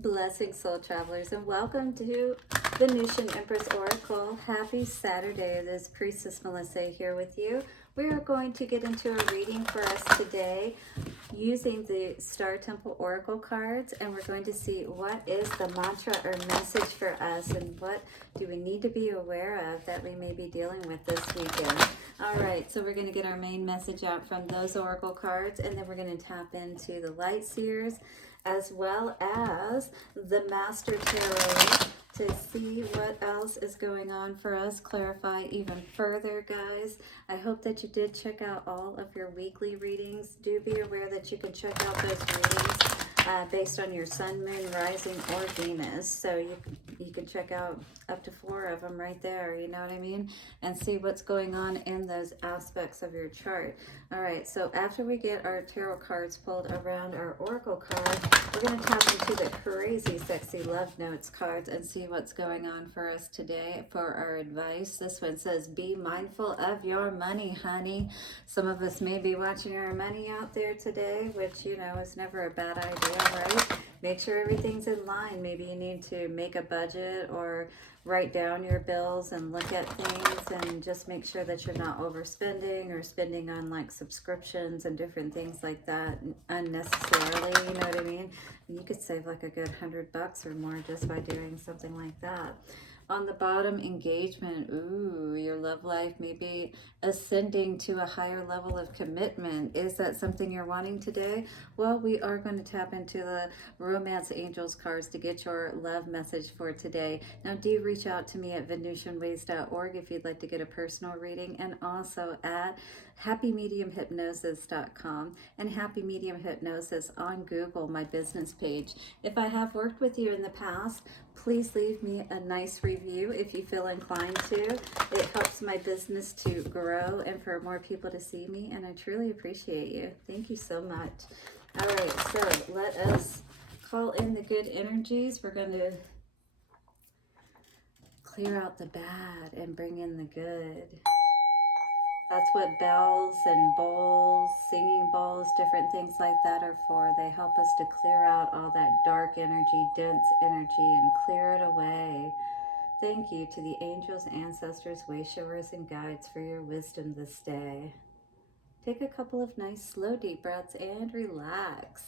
Blessings, soul travelers, and welcome to Venusian Empress Oracle. Happy Saturday. It is Priestess Melissae here with you. We are going to get into a reading for us today using the Star Temple Oracle cards, and we're going to see what is the mantra or message for us and what do we need to be aware of that we may be dealing with this weekend. All right, so we're going to get our main message out from those Oracle cards, and then we're going to tap into the Light Seers as well as the Master Tarot to see what else is going on for us, clarify even further, guys. I hope that you did check out all of your weekly readings. Do be aware that you can check out those readings based on your sun, moon, rising, or Venus. So you can check out up to 4 of them right there, you know what I mean? And see what's going on in those aspects of your chart. All right, so after we get our tarot cards pulled around our oracle card, we're going to tap into the crazy sexy love notes cards and see what's going on for us today for our advice. This one says, be mindful of your money, honey. Some of us may be watching our money out there today, which, you know, is never a bad idea, right? Make sure everything's in line. Maybe you need to make a budget or write down your bills and look at things and just make sure that you're not overspending or spending on like subscriptions and different things like that unnecessarily, you know what I mean? You could save like a good $100 or more just by doing something like that. On the bottom, engagement. Ooh, your love life may be ascending to a higher level of commitment. Is that something you're wanting today? Well, we are going to tap into the Romance Angels cards to get your love message for today. Now, do reach out to me at VenusianWays.org if you'd like to get a personal reading, and also at happymediumhypnosis.com and Happy Medium Hypnosis on Google, my business page. If I have worked with you in the past, please leave me a nice review if you feel inclined to. It helps my business to grow and for more people to see me, and I truly appreciate you. Thank you so much. All right, so let us call in the good energies. We're going to clear out the bad and bring in the good. That's what bells and bowls, singing bowls, different things like that are for. They help us to clear out all that dark energy, dense energy, and clear it away. Thank you to the angels, ancestors, wayshowers, and guides for your wisdom this day. Take a couple of nice, slow, deep breaths and relax.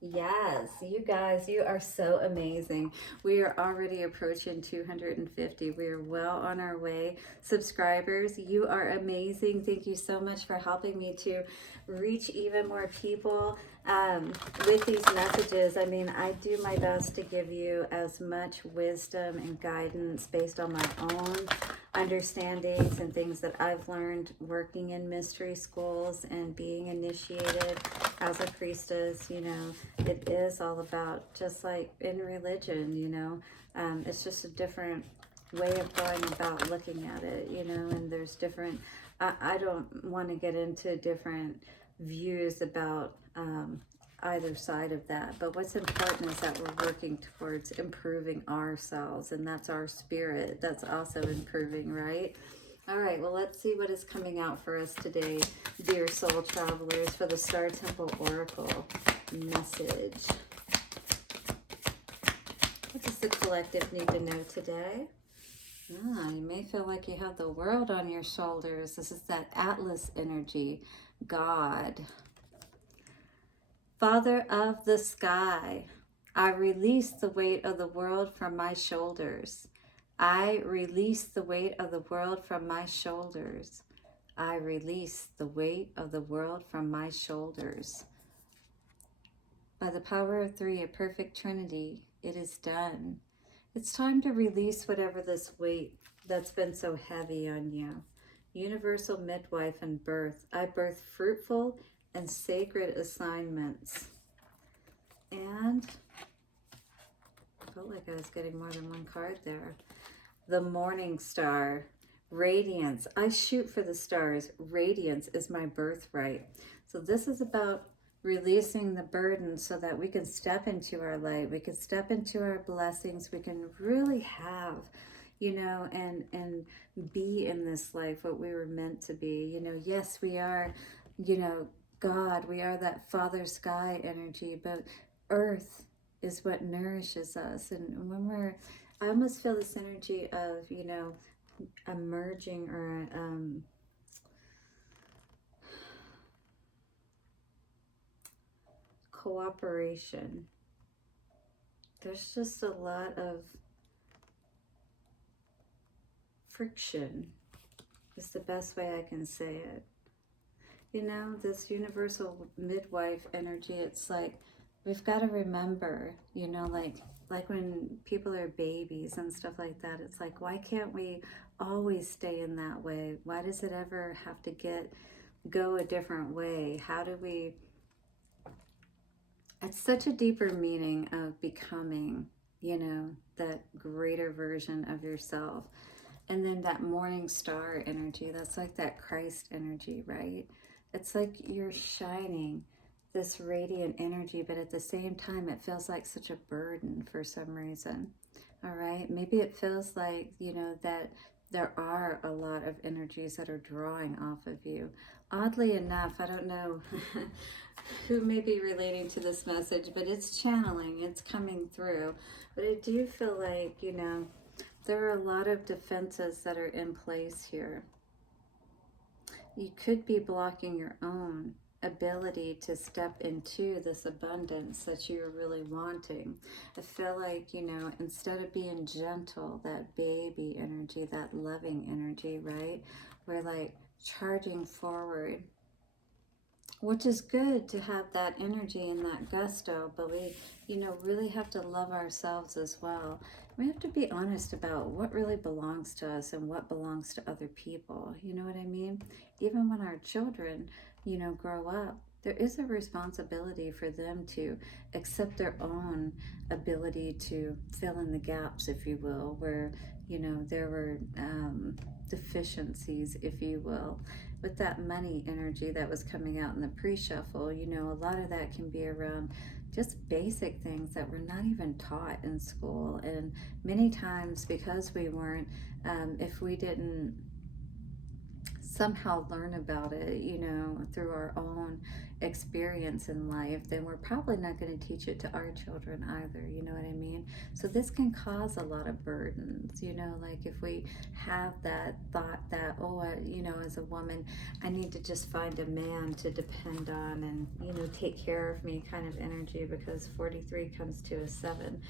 Yes, you guys, you are so amazing. We are already approaching 250. We are well on our way. Subscribers, you are amazing. Thank you so much for helping me to reach even more people with these messages. I mean, I do my best to give you as much wisdom and guidance based on my own understandings and things that I've learned working in mystery schools and being initiated as a priestess. You know, it is all about, just like in religion, you know, it's just a different way of going about looking at it, you know, and there's different, I don't want to get into different views about either side of that, but what's important is that we're working towards improving ourselves, and that's our spirit that's also improving, right? All right, well, let's see what is coming out for us today, dear soul travelers, for the Star Temple Oracle message. What does the collective need to know today? You may feel like you have the world on your shoulders. This is that Atlas energy, God. Father of the sky, I release the weight of the world from my shoulders. I release the weight of the world from my shoulders. I release the weight of the world from my shoulders. By the power of 3, a perfect Trinity, it is done. It's time to release whatever this weight that's been so heavy on you. Universal midwife and birth, I birth fruitful and sacred assignments. And I felt like I was getting more than one card there. The morning star, radiance. I shoot for the stars. Radiance is my birthright. So this is about releasing the burden so that we can step into our light. We can step into our blessings. We can really have, you know, and be in this life what we were meant to be. You know, yes, we are, you know, God, we are that Father Sky energy, but Earth is what nourishes us. And when we're, I almost feel this energy of, you know, emerging or cooperation. There's just a lot of friction is the best way I can say it. You know, this universal midwife energy, it's like we've got to remember, you know, like when people are babies and stuff like that, it's like, why can't we always stay in that way? Why does it ever have to go a different way? How do we, it's such a deeper meaning of becoming, you know, that greater version of yourself. And then that morning star energy, that's like that Christ energy, right? It's like you're shining this radiant energy, but at the same time, it feels like such a burden for some reason. All right. Maybe it feels like, you know, that there are a lot of energies that are drawing off of you. Oddly enough, I don't know who may be relating to this message, but it's channeling, it's coming through. But I do feel like, you know, there are a lot of defenses that are in place here. You could be blocking your own ability to step into this abundance that you're really wanting. I feel like, you know, instead of being gentle, that baby energy, that loving energy, right? We're like charging forward, which is good to have that energy and that gusto, but we, you know, really have to love ourselves as well. We have to be honest about what really belongs to us and what belongs to other people. You know what I mean? Even when our children, you know, grow up, there is a responsibility for them to accept their own ability to fill in the gaps, if you will, where, you know, there were deficiencies, if you will. With that money energy that was coming out in the pre-shuffle, you know, a lot of that can be around just basic things that were not even taught in school. And many times, because we weren't, if we didn't somehow learn about it, you know, through our own experience in life, then we're probably not going to teach it to our children either. You know what I mean? So this can cause a lot of burdens, you know, like if we have that thought that, oh, you know, as a woman, I need to just find a man to depend on and, you know, take care of me kind of energy, because 43 comes to a 7.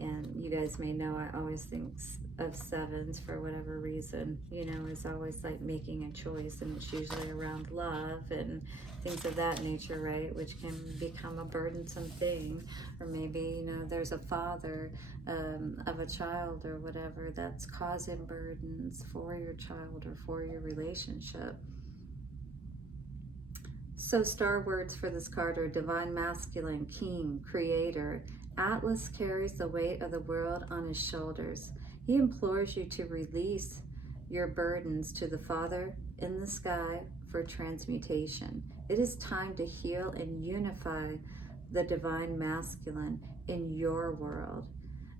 And you guys may know I always think of 7s for whatever reason, you know, is always like making a choice, and it's usually around love and things of that nature, right? Which can become a burdensome thing. Or maybe, you know, there's a father of a child or whatever that's causing burdens for your child or for your relationship. So star words for this card are Divine Masculine, King, Creator. Atlas carries the weight of the world on his shoulders. He implores you to release your burdens to the Father in the sky for transmutation. It is time to heal and unify the Divine Masculine in your world.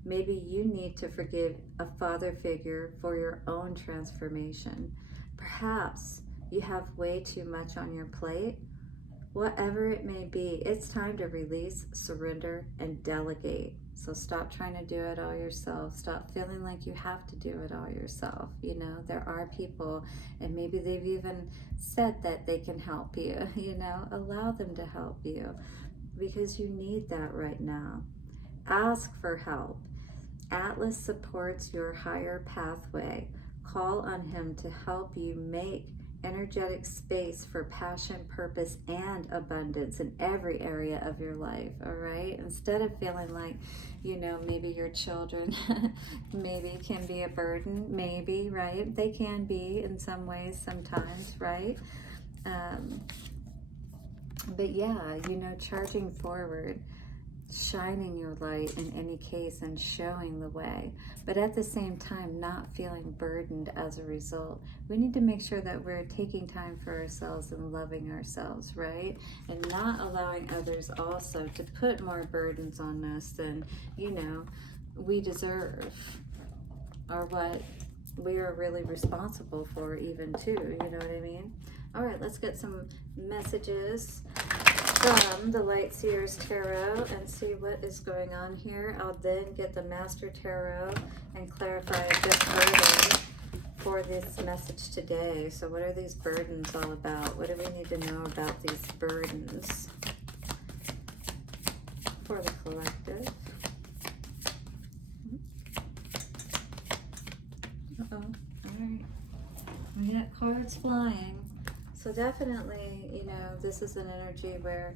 Maybe you need to forgive a father figure for your own transformation. Perhaps you have way too much on your plate. Whatever it may be, it's time to release, surrender, and delegate. So stop trying to do it all yourself. Stop feeling like you have to do it all yourself. You know, there are people, and maybe they've even said that they can help you. You know, allow them to help you, because you need that right now. Ask for help. Atlas supports your higher pathway. Call on him to help you make energetic space for passion, purpose, and abundance in every area of your life, all right? Instead of feeling like, you know, maybe your children maybe can be a burden, maybe, right? They can be in some ways sometimes, right? But yeah, you know, charging forward, shining your light in any case and showing the way, but at the same time not feeling burdened as a result. We need to make sure that we're taking time for ourselves and loving ourselves, right? And not allowing others also to put more burdens on us than, you know, we deserve, or what we are really responsible for even too, you know what I mean? All right, let's get some messages from the Light Seers Tarot and see what is going on here. I'll then get the Master Tarot and clarify this burden for this message today. So what are these burdens all about? What do we need to know about these burdens for the collective? Uh-oh. All right. We got cards flying. So definitely, you know, this is an energy where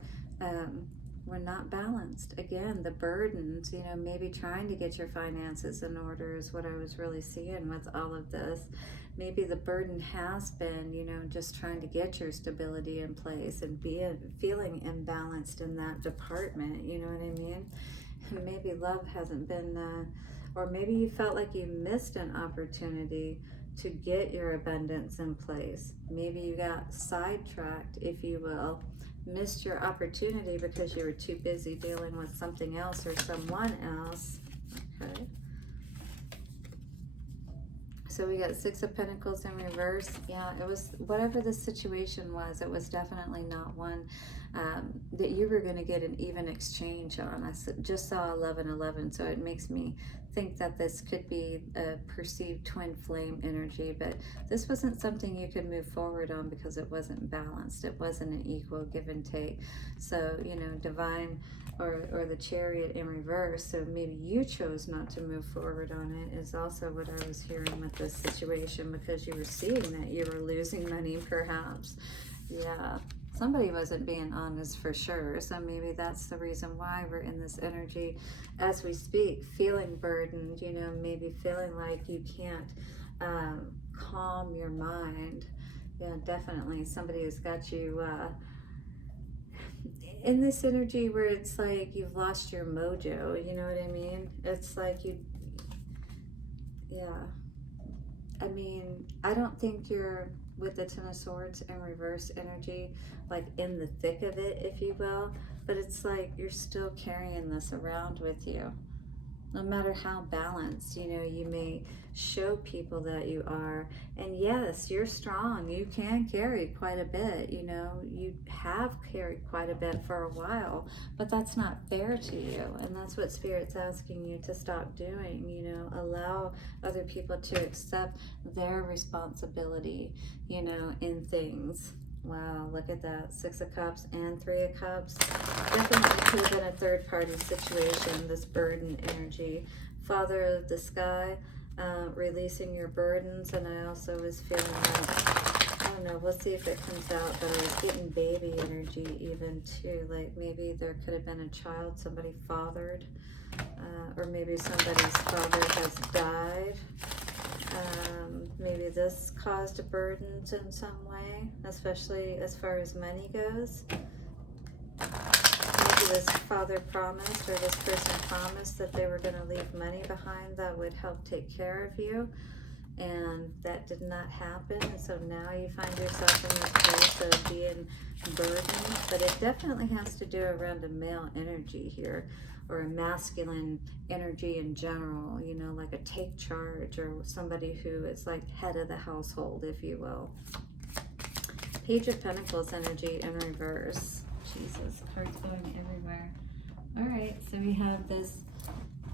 we're not balanced. Again, the burdens, you know, maybe trying to get your finances in order is what I was really seeing with all of this. Maybe the burden has been, you know, just trying to get your stability in place and feeling imbalanced in that department, you know what I mean? And maybe love hasn't been, or maybe you felt like you missed an opportunity to get your abundance in place. Maybe you got sidetracked, if you will, missed your opportunity because you were too busy dealing with something else or someone else. Okay. So we got Six of Pentacles in reverse. Yeah, it was, whatever the situation was, it was definitely not one that you were going to get an even exchange on. I just saw 1111, so it makes me think that this could be a perceived twin flame energy, but this wasn't something you could move forward on because it wasn't balanced. It wasn't an equal give and take. So, you know, divine or the Chariot in reverse, so maybe you chose not to move forward on it, is also what I was hearing with this situation, because you were seeing that you were losing money perhaps. Yeah, somebody wasn't being honest for sure, so maybe that's the reason why we're in this energy as we speak, feeling burdened, you know, maybe feeling like you can't calm your mind. Yeah, definitely somebody has got you in this energy where it's like you've lost your mojo, you know what I mean? It's like you, yeah. I mean, I don't think you're with the Ten of Swords in reverse energy, like in the thick of it, if you will, but it's like you're still carrying this around with you. No matter how balanced, you know, you may show people that you are. And yes, you're strong. You can carry quite a bit, you know. You have carried quite a bit for a while, but that's not fair to you. And that's what Spirit's asking you to stop doing, you know. Allow other people to accept their responsibility, you know, in things. Wow, look at that. Six of Cups and Three of Cups. Definitely could have been a third-party situation, this burden energy. Father of the Sky, releasing your burdens. And I also was feeling like, I don't know, we'll see if it comes out, but I was getting baby energy even too. Like maybe there could have been a child somebody fathered, or maybe somebody's father has died. Maybe this caused burdens in some way, especially as far as money goes. Maybe this father promised, or this person promised, that they were going to leave money behind that would help take care of you, and that did not happen. And so now you find yourself in this place of being burdened, but it definitely has to do around a male energy here, or a masculine energy in general, you know, like a take charge, or somebody who is like head of the household, if you will. Page of Pentacles energy in reverse. Jesus, cards going everywhere. All right, so we have this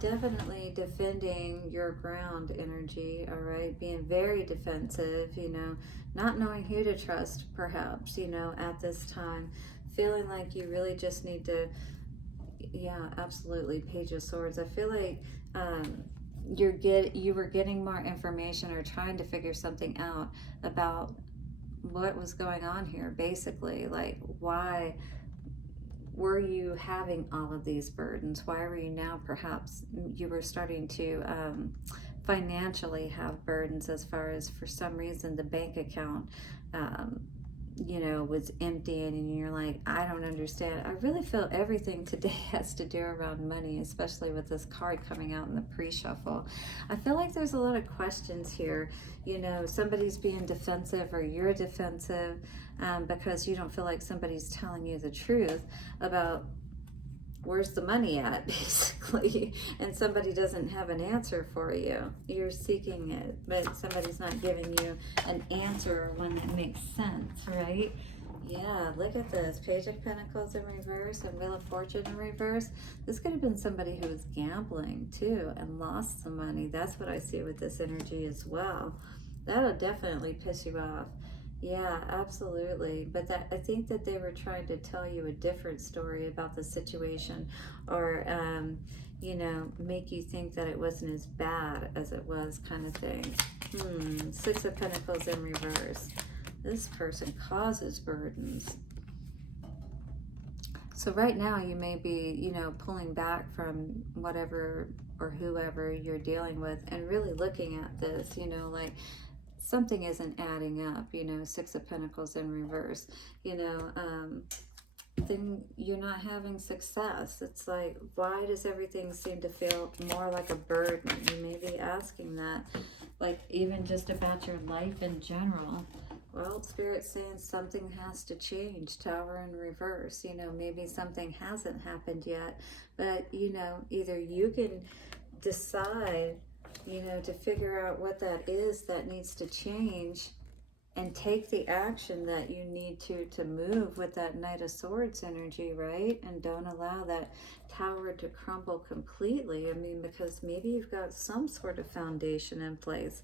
definitely defending your ground energy, all right, being very defensive, you know, not knowing who to trust perhaps, you know, at this time, feeling like you really just need to, yeah, absolutely. Page of Swords. I feel like you were getting more information or trying to figure something out about what was going on here, basically. Like, why were you having all of these burdens? Why were you now, perhaps you were starting to financially have burdens, as far as for some reason the bank account you know, was emptying, and you're like, I don't understand. I really feel everything today has to do around money, especially with this card coming out in the pre-shuffle. I feel like there's a lot of questions here. You know, somebody's being defensive, or you're defensive because you don't feel like somebody's telling you the truth about where's the money at, basically, and somebody doesn't have an answer for you. You're seeking it, but somebody's not giving you an answer, or one that makes sense, right? Yeah, look at this. Page of Pentacles in reverse and Wheel of Fortune in reverse. This could have been somebody who was gambling too and lost some money. That's what I see with this energy as well. That'll definitely piss you off. Yeah, absolutely. But that, I think that they were trying to tell you a different story about the situation, or you know, make you think that it wasn't as bad as it was, kind of thing. Six of Pentacles in reverse. This person causes burdens. So right now you may be, you know, pulling back from whatever or whoever you're dealing with and really looking at this, you know, like something isn't adding up, you know, Six of Pentacles in reverse, you know, then you're not having success. It's like, why does everything seem to feel more like a burden? You may be asking that, like even just about your life in general. Well, Spirit's saying something has to change. Tower in reverse. You know, maybe something hasn't happened yet, but, you know, either you can decide, you know, to figure out what that is that needs to change and take the action that you need to move with that Knight of Swords energy, right? And don't allow that tower to crumble completely. I mean, because maybe you've got some sort of foundation in place.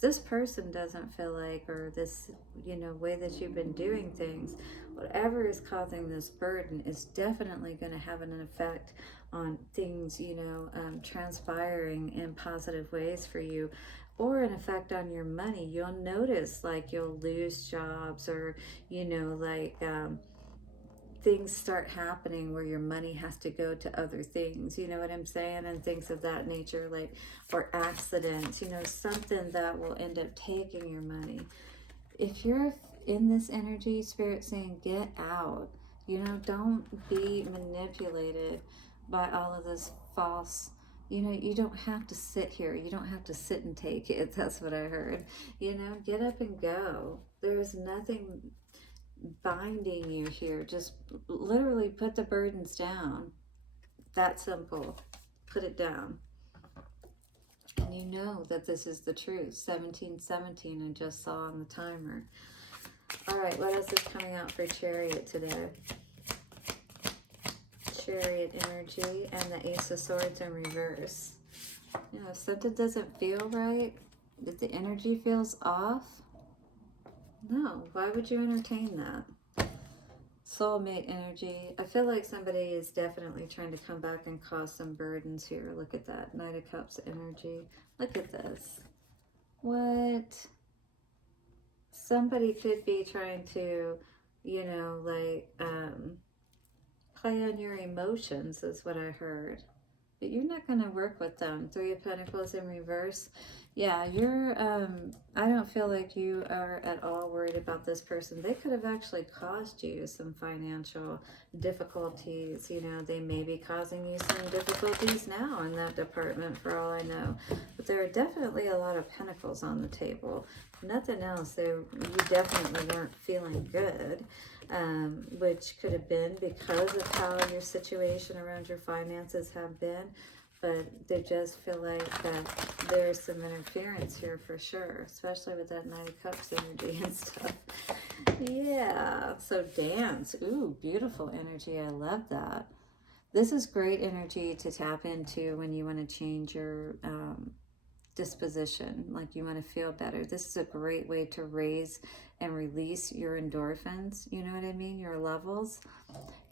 This person doesn't feel like, or this, you know, way that you've been doing things, whatever is causing this burden is definitely going to have an effect on things, you know, transpiring in positive ways for you, or an effect on your money. You'll notice like you'll lose jobs, or, you know, like things start happening where your money has to go to other things, you know what I'm saying, and things of that nature, like, or accidents, you know, something that will end up taking your money. If you're in this energy, Spirit saying get out, you know, don't be manipulated by all of this false, you know, you don't have to sit here, you don't have to sit and take it. That's what I heard. You know, get up and go. There's nothing binding you here. Just literally put the burdens down. That simple. Put it down. And you know that this is the truth. 1717 I just saw on the timer. All right, what else is coming out for Chariot today? Chariot energy and the Ace of Swords in reverse. You know, if something doesn't feel right, if the energy feels off, no, why would you entertain that? Soulmate energy. I feel like somebody is definitely trying to come back and cause some burdens here. Look at that. Knight of Cups energy. Look at this. What? Somebody could be trying to, you know, like, play on your emotions is what I heard. But you're not going to work with them. Three of Pentacles in reverse. Yeah, you're, I don't feel like you are at all worried about this person. They could have actually caused you some financial difficulties. You know, they may be causing you some difficulties now in that department, for all I know. But there are definitely a lot of pentacles on the table. Nothing else. You definitely weren't feeling good. Which could have been because of how your situation around your finances have been, but they just feel like that there's some interference here for sure, especially with that Knight of Cups energy and stuff. Yeah, so dance. Ooh, beautiful energy. I love that. This is great energy to tap into when you want to change your disposition, like you want to feel better. This is a great way to raise and release your endorphins, you know what I mean, your levels.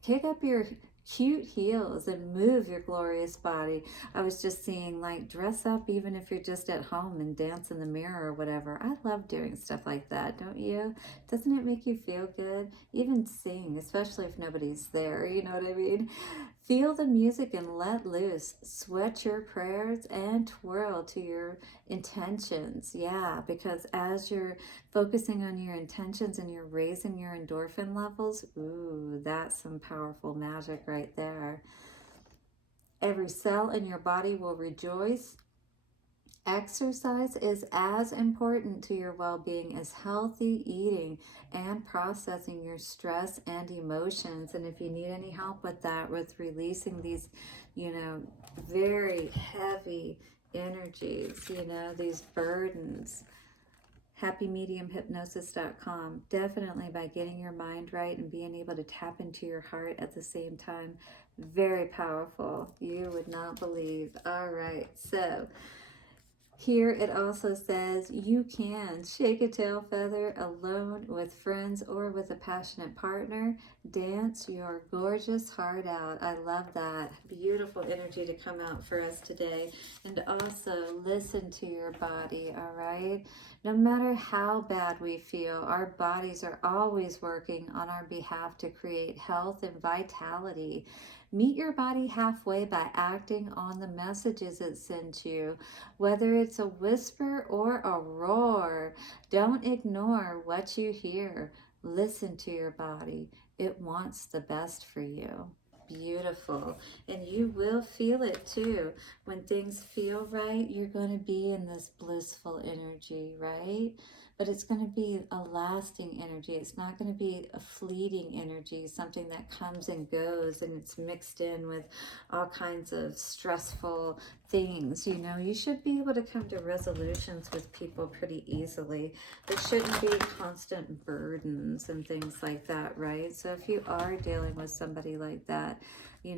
Kick up your cute heels and move your glorious body. I was just seeing, like, dress up even if you're just at home and dance in the mirror or whatever. I love doing stuff like that, don't you? Doesn't it make you feel good? Even sing, especially if nobody's there, you know what I mean? Feel the music and let loose. Sweat your prayers and twirl to your intentions. Yeah, because as you're focusing on your intentions and you're raising your endorphin levels, ooh, that's some powerful magic right there. Every cell in your body will rejoice. Exercise is as important to your well-being as healthy eating and processing your stress and emotions. And if you need any help with that, with releasing these, you know, very heavy energies, you know, these burdens, happymediumhypnosis.com. Definitely by getting your mind right and being able to tap into your heart at the same time. Very powerful. You would not believe. All right, so here it also says you can shake a tail feather alone, with friends, or with a passionate partner. Dance your gorgeous heart out. I love that. Beautiful energy to come out for us today. And also listen to your body, all right? No matter how bad we feel, our bodies are always working on our behalf to create health and vitality. Meet your body halfway by acting on the messages it sends you. Whether it's a whisper or a roar, don't ignore what you hear. Listen to your body. It wants the best for you. Beautiful. And you will feel it too. When things feel right, you're going to be in this blissful energy, right? But it's going to be a lasting energy. It's not going to be a fleeting energy, something that comes and goes and it's mixed in with all kinds of stressful things. You know, you should be able to come to resolutions with people pretty easily. There shouldn't be constant burdens and things like that, right? So if you are dealing with somebody like that, you know,